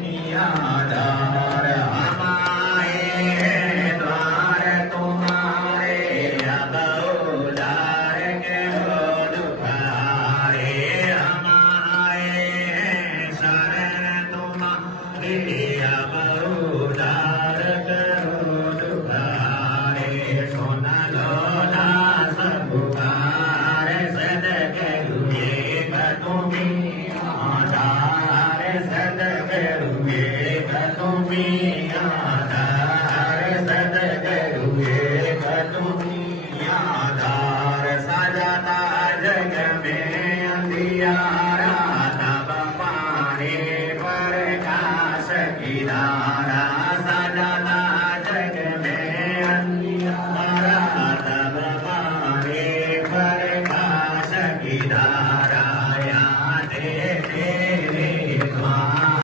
दुनियादार हमारे द्वार तुम्हारे अब उदार के हो दुखारे हमारे शरण तुम्हारे अब उदार करो दुखारे सुन लो दास पुकार सद करुए तुम्हें आधार सद करुए तुम्हें आधार सद करुए तुम्हें आधार